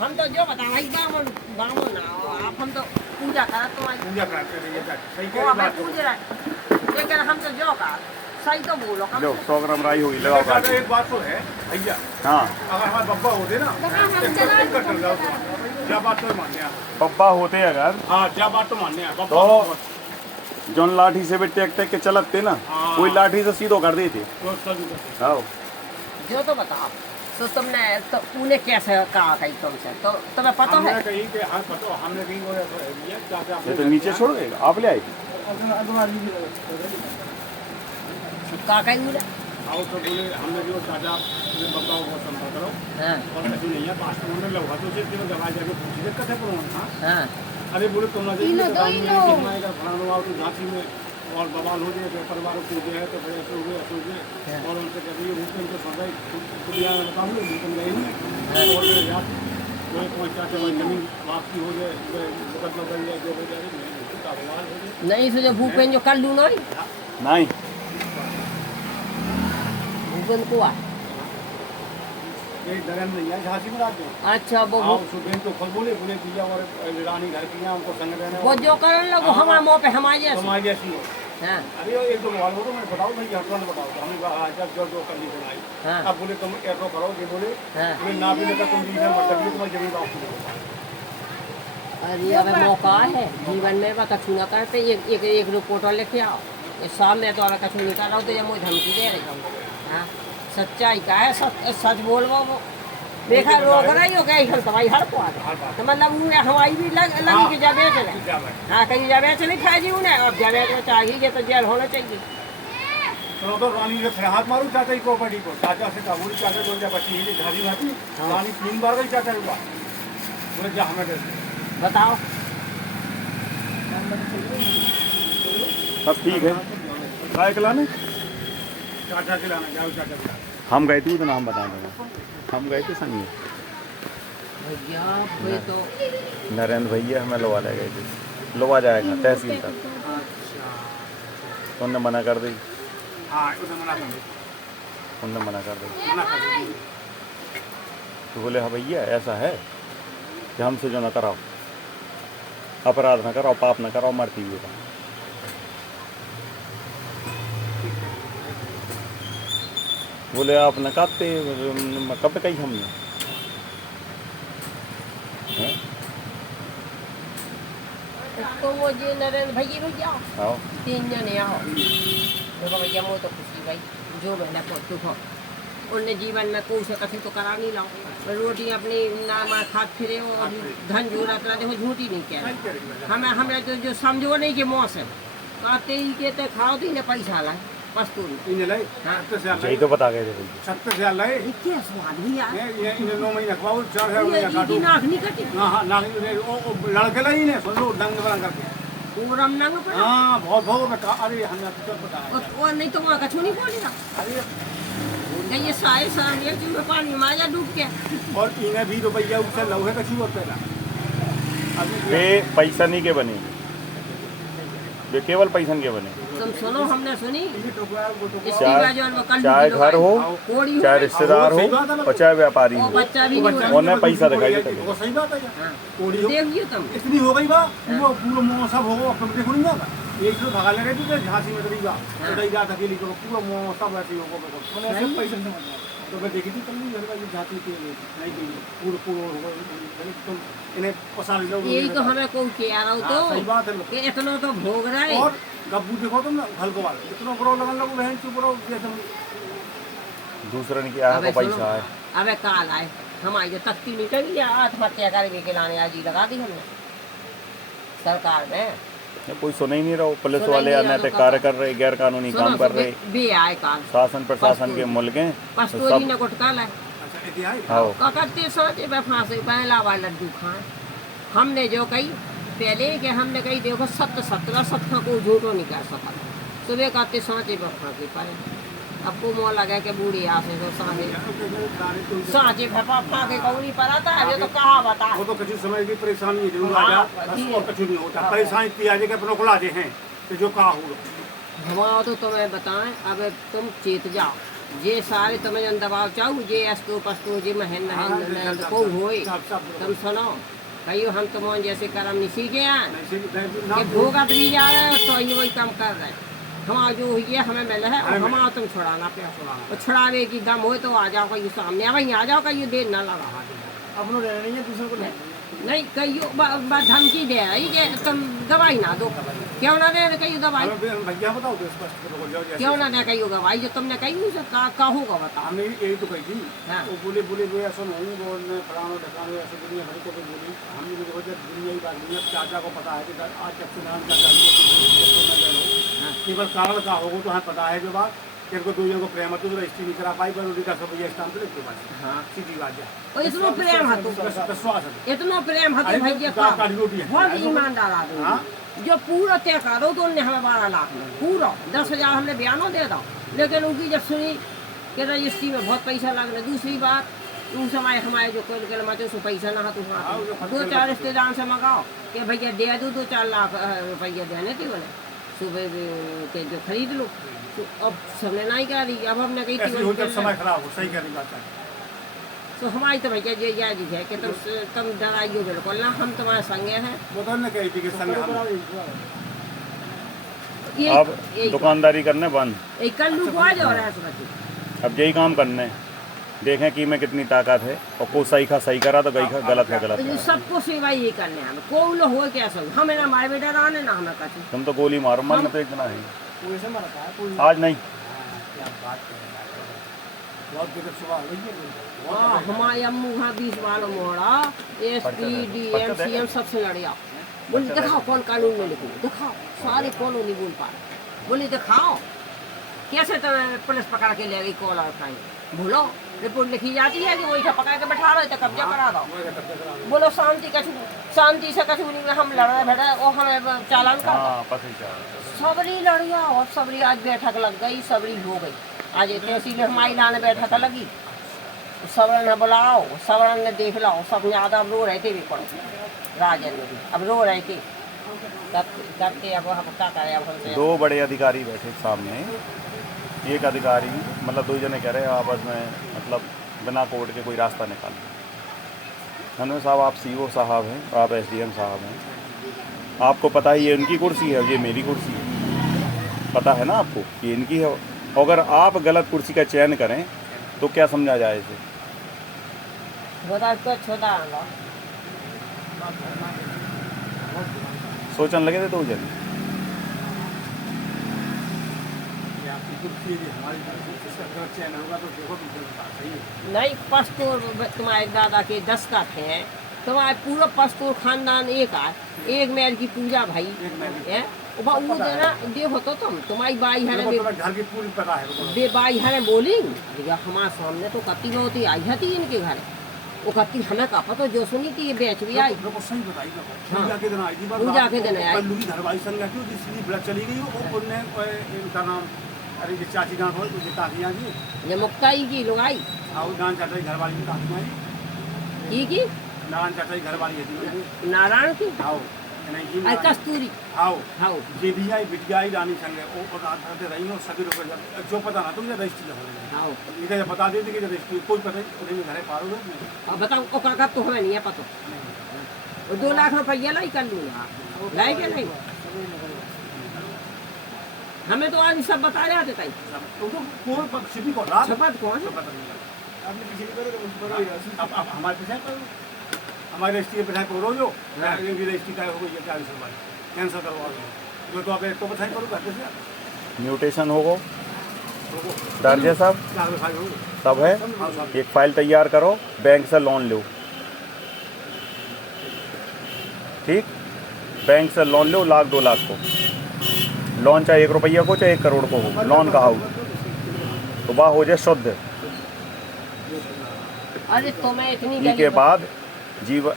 हम तो जो बता भाई बामन बामन आप हम तो पूजा करा तुम्हारी पूजा कराते रहिए सही वो कह हमें पूज रहा है लेकिन हम तो जो का सही तो बोलो कम लो 100 ग्राम राई होगी लगाओ काट एक बात तो है भैया हाँ अगर हमारे बब्बा होते ना क्या बात तो मानने हैं पप्पा होते अगर हाँ क्या बात तो मानने हैं तो जोन लाठी से भी टेक टेक के चलते ना हाँ। कोई लाठी से सीधो कर देते हाँ जो तो बताओ तो तुमने तो उन्हें कैसे कहा कही तुमसे तो तुम्हें पता है हमने कहीं के हाँ पता हमने कहीं वो ये तो नीचे छोड़ देगा आप ले आए कहा कही उन्हें आओ तो बोले हमने जो चाचा बब्बा को संपर्क करो हाँ और ऐसी नहीं है पास में उन्होंने लगा तो उसे दवाई जाके पूछी दिक्कत है पुराना हाँ हाँ अरे बोले तुम ना जाइए फलाना तो झांसी में और बवाल हो जाए परिवार को गए तो फिर ऐसे हो गए और उनसे कह रही है तो सदाई दुनिया में बताऊँ रुकन गए नहीं और वही पाँच चार वही जमीन वापसी हो जाए मुकदमा बन जाए जो हो जाए बवाल हो जाए नहीं सोचे भूपेन जो कर लूँ नहीं नहीं भूपेन को आ ये दरन नहीं है झांसी में रहते हैं अच्छा वो हाँ सुबह तो खुद बोले किया और रानी घर की हमको संग रहने वो जो करने लगो हमारे मुँह पे हमारे जैसे समाज जैसी है हाँ अरे एक दो मोबाइल हो तो मैं बताओ भाई हटवान बताओ तो हमने कहा जब जो जो करनी बनाई हाँ अब बोले तुम ऐसा करो ये बोले हाँ तुम्हें ना भी लगा तुम जीवन मतलब भी तुम्हारी जमीन वापस नहीं अरे अगर मौका है जीवन में वह कछु ना करते एक रिपोर्टर लेके आओ ये सामने तो अगर कछु नहीं कर रहा हो तो जब मुझे धमकी दे रही हूँ हाँ सच्चाई का है सच बोलवा वो देखा रोक रही हो गई हम तुम्हारी हर को आ गए तो मतलब उन्हें हमारी भी लगी कि जब चले हाँ कहीं जब चले खाई जी उन्हें अब जब चाहिए तो जेल होना चाहिए चलो तो रानी ने फिर हाथ मारू चाचा की प्रॉपर्टी को चाचा से कहा बोली चाचा जो जब बच्ची है घारी भाती रानी 3 बार गई चाचा के पास बोले जा हमें दे बताओ सब ठीक है काय खिलाने चाचा खिलाना जाओ चाचा खिलाना हम गए थे तो हम बता देंगे हम गए थे संगी भैया वे तो नरेंद्र भैया हमें लोवा ले गए थे लोवा जाएगा तहसील तक तो उनने मना कर दी हाँ उसे मना कर दी उनने मना कर दी मना कर दी तो बोले हाँ भैया ऐसा है कि हमसे जो न कराओ अपराध न कराओ पाप न कराओ मरती हुई का बोले आप न काटते कब कही हमने हैं? तो वो जी नरेंद्र भैया आओ 3 जने आओ देखो भैया वो तो खुशी भाई जो मैंने को दुख उनने जीवन में कोई से कथी तो करा नहीं लाओ रोटी अपनी नाम खाद फिरे हो और धन जोड़ा अपना देखो झूठी नहीं कह हमें जो समझो नहीं कि मौस है कहते ही कहते खाओ तो इन्हें पैसा लाए पस्तूरी इन्हें लाई हाँ 70 यही तो बता गए थे भैया 70 लाई क्या स्वाद भी यार ये इन्हें 9 महीने खवाओ 4000 महीने काटो नाक नहीं कटी हाँ ना वो लड़के लाई ने सुन लो डंग बना करके पूरम नंग पर हाँ बहुत बहुत मैं कहा अरे हमने तो पता है और नहीं तो वहाँ कछु नहीं बोलेगा अरे ये सारे सामने में पानी में आजा डूब के और इन्हें भी तो भैया उससे लौहे का छू होता है वे पैसा नहीं के बने वे केवल पैसा के बने तुम सुनो हमने सुनी चाहे घर हो चाहे रिश्तेदार हो और चाहे व्यापारी हो बच्चा भी उन्हें पैसा दिखाई देता वो सही बात है हाँ। कोड़ी हो देखिए तुम इतनी हो गई बा पूरा पूरा मुंह सब हो अब देखो नहीं जाता एक तो भगा लगे थे झांसी में तरीका तो दई जात अकेली को पूरा मुंह सब ऐसे हो गया मैंने ऐसे पैसे समझ तो मैं देखी थी कल नहीं घर का झांसी के नहीं गई पूरा पूरा हो गया तुम इन्हें पसंद लो यही तो हमें को कह रहा हूँ तो सही बात है कि इतना तो भोग रहा है और गब्बू देखो तुम ना हल्को वाले इतना बड़ा लगन लगो बहन चुप रहो जैसे दूसरे ने किया है पैसा है अबे काल आए हमारी जो तख्ती निकल गया आत्महत्या करके खिलाने आज ही लगा दी हमने सरकार में कोई सुन ही नहीं रहा पुलिस वाले अनैतिक कार्य कर रहे गैर कानूनी काम कर रहे भी आए काल शासन प्रशासन के मुल्क हैं पस्तूरी ने गुटका लाए अच्छा इतिहास हाँ करते सोचे फांसे पहला वाला लड्डू खाए हमने जो कही पहले कि हमने कही देखो 17 को झूठो नहीं कर सका सुबह कहते सोचे फांसे पाए अब को मोह लगा के बूढ़ी आसे तो साँचे फांके कौनी पर आता है तो कहा बता वो तो किसी समय की परेशानी है जरूर आ जा और कुछ नहीं होता परेशानी इतनी आ जाए कि अपने को लाते हैं तो जो कहा हुआ घुमाओ तो तुम्हें बताएं अब तुम चेत जाओ जे सारे तुम्हें जन दबाव चाहू जे अस्तो पस्तो जे महन न को होए तुम सुनो कहियो हम तुम जैसे कर्म नहीं सीखे हैं कि भोगा भी जा रहे हो तो ये वही काम कर रहे हम जो ये हमें मिले है और हम तुम छुड़ाना पे और छुड़ावे की दम हो तो आ जाओ कहीं सामने वहीं आ जाओ कहीं देर न लगा अपनो रहना नहीं है दूसरे को नहीं कहियो धमकी दे रही कि तुम दवाई ना दो क्यों ना दे कहियो दवाई भैया बताओ तो स्पष्ट करो जैसे क्यों ना दे कहियो दवाई जो तुमने कही उसे कहोगा बता हमने यही तो कही थी हाँ। वो बोले वो ऐसा नहीं बोलने फलाना ढकाने ऐसे दुनिया भर को बोली हमने भी देखो जब दुनिया ही बात नहीं चाचा को पता है कि आज जब सुनान चाचा हाँ। केवल कारण का होगा तो हमें पता है जो बात तेरे को दूसरे को प्रेम तो रजिस्ट्री नहीं करा पाई पर उनका सब ये स्टाम्प तो लिखते पास हाँ सीधी बात है और इतना प्रेम हतो विश्वास है इतना प्रेम हतो भैया का काली रोटी है बहुत ईमानदार आदमी हाँ। जो पूरा तय करो तो उनने हमें 12 लाख में पूरा 10,000 हमने बयानों दे दो लेकिन उनकी जब सुनी कि रजिस्ट्री में बहुत पैसा लगना दूसरी बात उस समय हमारे जो कोई के माचे उसको पैसा ना तो 2-4 रिश्तेदार से मंगाओ कि भैया दे दो 2-4 लाख रुपया देने थे बोले सुबह के जो खरीद लो तो अब सबने नहीं कह रही अब हमने कही थी समय खराब हो सही कहने बात है तो हमारी तो भैया ये याद है कि तुम डराइयो बिल्कुल ना हम तुम्हारे संगे हैं वो तो नहीं कही थी कि संग हम अब दुकानदारी करने बंद एक कल लुक आ जा रहा है समझ अब यही काम करने देखें कि में कितनी ताकत है और को सही का सही करा तो गई का गलत है गलत है सबको सेवा ये करने हमें कोई लोग हो कैसा हमें ना मारे बेटा रहने ना हमें कहीं तुम तो गोली मारो मन तो एक दिन है कोई से मरता है कोई आज नहीं क्या बात है बहुत देर सुबह हुई है हाँ हमारे अम्मू हाँ 20 वालों मोड़ा SP DM CM सबसे लड़िया बोले दिखाओ कौन कानून में लिखो दिखाओ सारे कानून नहीं बोल पा रहे बोले दिखाओ कैसे तो पुलिस पकड़ के ले गई कॉल और खाई बोलो रिपोर्ट लिखी जाती है कि वही पकड़ के बैठा रहे थे कब्जा करा दो बोलो शांति से कछु नहीं हम लड़ रहे बैठे और हमें चालान कर सबरी लड़िया और सबरी आज बैठक लग गई सबरी हो गई आज तहसील हमारी लाने बैठक लगी सबरन ने बुलाओ सबरन ने देख लो सब ज्यादा अब रो रहे थे भी पड़ो राजन में भी अब रो रहे थे करके अब हम क्या करें अब हमसे 2 बड़े अधिकारी बैठे सामने एक अधिकारी मतलब 2 जने कह रहे हैं आपस में मतलब बिना कोर्ट के कोई रास्ता निकाल हनुमान साहब आप CO साहब हैं आप SDM साहब हैं आपको पता है ये इनकी कुर्सी है ये मेरी कुर्सी है पता है ना आपको ये इनकी है अगर आप गलत कुर्सी का चयन करें तो क्या समझा जाए इसे छोटा सोचने लगे थे 2 जने नहीं पस्तूर तुम्हारे दादा के 10 का थे तुम्हारे पूरा पस्तूर खानदान एक मेल की पूजा भाई है वो देना देखो तो तुम्हारी बाई है घर की पूरी पता है बाई है बोली हमारे सामने तो कत्ती होती आई थी इनके घर वो कत्ती हमें का पता जो सुनी थी ये बेच भी आई सही बताई हाँ। पूजा के दिन आई थी पूजा के दिन आई लुगी धरवाई संग की जिसकी ब्लड चली गई और उनने इनका नाम अरे ये चाची गांव हो तो ताकिया जी ये मुक्ताई की लुगाई आओ नारायण चाचा घर वाली ताकिया की नारायण चाचा घर वाली है नारायण की आओ नहीं आई कस्तूरी आओ आओ जे भी आई बिटिया रानी संगे वो रात रहते रही हो सभी रुपये जो पता ना तुम रजिस्ट्री हो आओ इधर बता देती कि रजिस्ट्री कोई पता नहीं उन्हें घर पारोगे अब बताओ ओ काका तो हमें नहीं है पता और 2 लाख रुपया लाई कर लूँगा लाई क्या नहीं हमें तो आज सब बता रहे थे ताई कौन सिटी को रात शपथ कौन अब हमारे पीछे हमारे रजिस्ट्री पे करो जो रजिस्ट्री का हो गई है 40 रुपये कैंसिल करवा दो जो तो आप एक तो बताई करो घर से म्यूटेशन होगा दार्जे साहब 4 रुपये हो सब है एक फाइल तैयार करो बैंक से लोन लो ठीक बैंक से लोन लो 1 लाख 2 लाख को लोन चाहे 1 रुपया को चाहे 1 करोड़ को हो लोन का हो तो वह हो जाए शुद्ध अरे तुम्हें इतनी के बाद जीवन